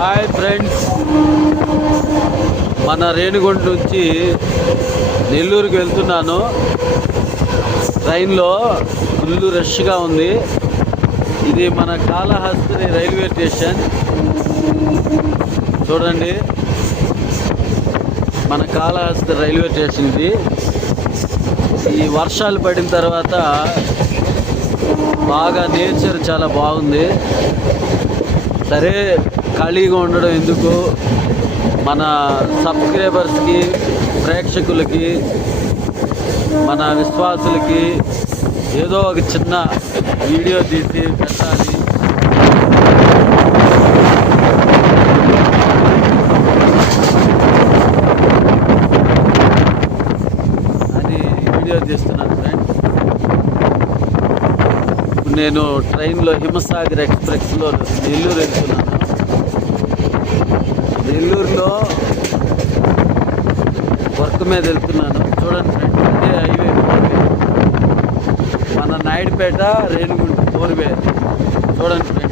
Hi friends, మన రేణిగుంట నుంచి నెల్లూరుకి వెళ్తున్నాను. ట్రైన్లో ఫుల్ రష్గా ఉంది. ఇది మన కాళహస్తి రైల్వే స్టేషన్. చూడండి, మన కాళహస్తి రైల్వే స్టేషన్ ఇది. ఈ వర్షాలు పడిన తర్వాత బాగా నేచర్ చాలా బాగుంది. సరే, ఖాళీగా ఉండడం ఎందుకు, మన సబ్స్క్రైబర్స్కి, ప్రేక్షకులకి, మన విశ్వాసులకి ఏదో ఒక చిన్న వీడియో తీసి పెట్టాలి. అని వీడియో తీస్తున్నాను ఫ్రెండ్స్. నేను ట్రైన్లో హిమసాగర్ ఎక్స్ప్రెస్లో నెల్లూరు వెళ్తున్నాను. నెల్లూరులో వర్క్ మీద వెళ్తున్నాను. చూడండి ఫ్రెండ్స్, ఇదే హైవే మన నాయుడుపేట రేణిగుంట ఫోర్వే. చూడండి ఫ్రెండ్స్.